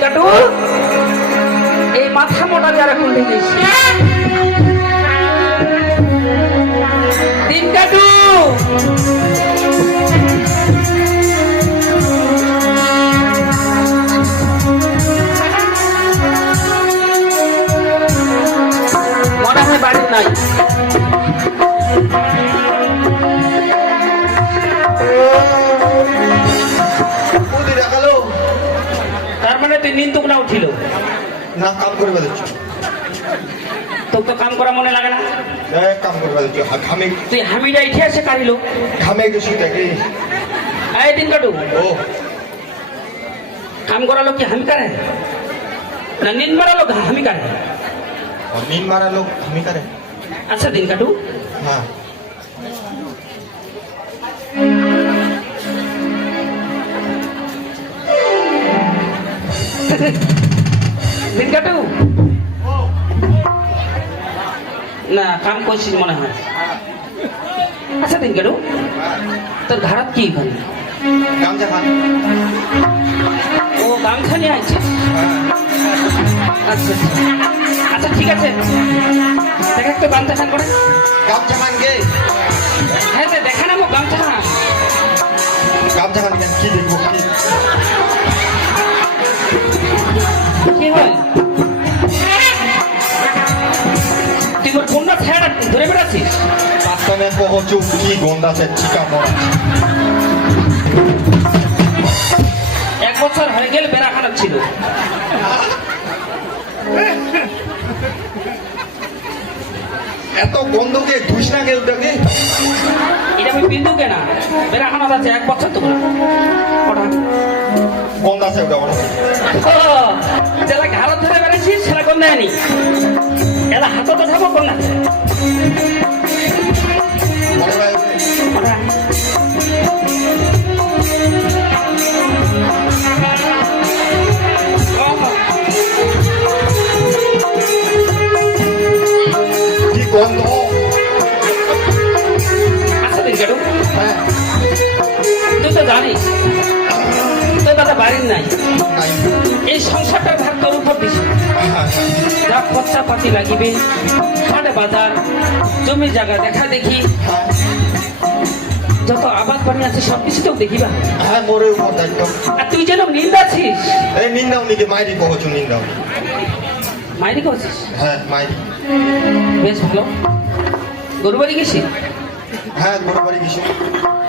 কাটু এই মাথা মোটা যারা কোন জিনিস দিন কাটু মনে হয় বাড়ি নাই। তুই নিন্দুক না উঠিল। না কাম করে বেড়াচ্ছ তোর তো কাম করা মনে লাগে না? কাম করে বেড়াচ্ছ ঘামে। তুই হামিটা ইঠে এসে কারিল ঘামে গেছি তাকে এই দিন কাটু। ও। কাম করা লোক কি হামি কারে না নিন মারা লোক হামি কারে নিন মারা লোক হামি কারে আচ্ছা দিন কাটু। হ্যাঁ। গেছে দিন না কাম করছিস মনে হয়। আচ্ছা দিন তোর ধারাত কি ভাই ও গামছা নিয়ে আনছে আচ্ছা। আচ্ছা ঠিক আছে। দেখ একটু গামছা খান করে। গামছা খান গে হ্যাঁ স্যার দেখা না মো গামছা খান। গামছা খান কি দেখব? তুই তোর কোনটা ছেড়া ধরে বেড়াচ্ছিস? কি গন্ডাছে ঠিকা মরা। এক বছর হয়ে বেড়া খারাপ ছিল। এত গন্ধ দিয়ে ধুস না গেল ওটাকে এটা আমি বিন্দু কেনা বেড়া খানাত আছে এক বছর তো ওটা গন্ধ আছে ওটা ওটা ঘাড়ত ধরে বেড়াচ্ছিস সেটা কোন দেয়নি? এলা হাতত থাকব কোন না মনে নাই। এই সংসারটার ভাগ উপর হ্যাঁ। যা খরচা পাতি লাগিবে হাটে বাজার জমি জায়গা দেখা দেখি যত আবাদ পানি আছে সব কিছু তো দেখিবা। হ্যাঁ মোরে উপর দায়িত্ব আর তুই যেন নিন্দাছিস এই নিন্দাও নিকে মাইরি কহছু নিন্দাও মাইরি করছিস? হ্যাঁ মাইরি। বেশ ভালো। গরু বাড়ি গেছি? হ্যাঁ গরু বাড়ি গেছি।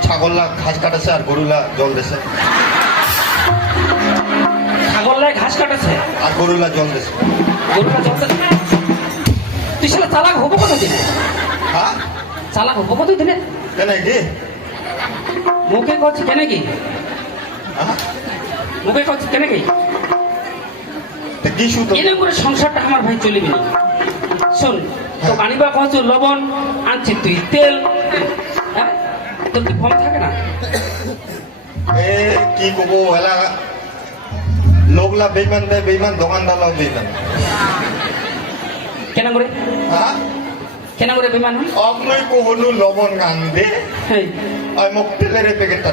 ছাগললা ঘাস কাটাছে আর গরুলা জল দেছে। ছাগললায় ঘাস কাটাছে। আর গরুলা জল দেছে গরুটা জলতে তুই সেটা চালাক হব কত দিনে? হ্যাঁ চালাক হব কত দিনে? কেন কি? মুখে করছি কেন কি? হ্যাঁ মুখে করছি কেন কি? এরকম করে সংসারটা আমার ভাই চলিবি না। শোন তো আনিবা কহছো লবণ আনছি তুই তেল। হ্যাঁ? তোর কি ফর্ম থাকে না? এ কি কব এলা লোকলা বেইমান দে বেইমান দোকানদারলা বেইমান কেন করে? হ্যাঁ কেন করে বেইমান হয় আপনি কহনু লবণ গান দে আর মোক তেলের প্যাকেটটা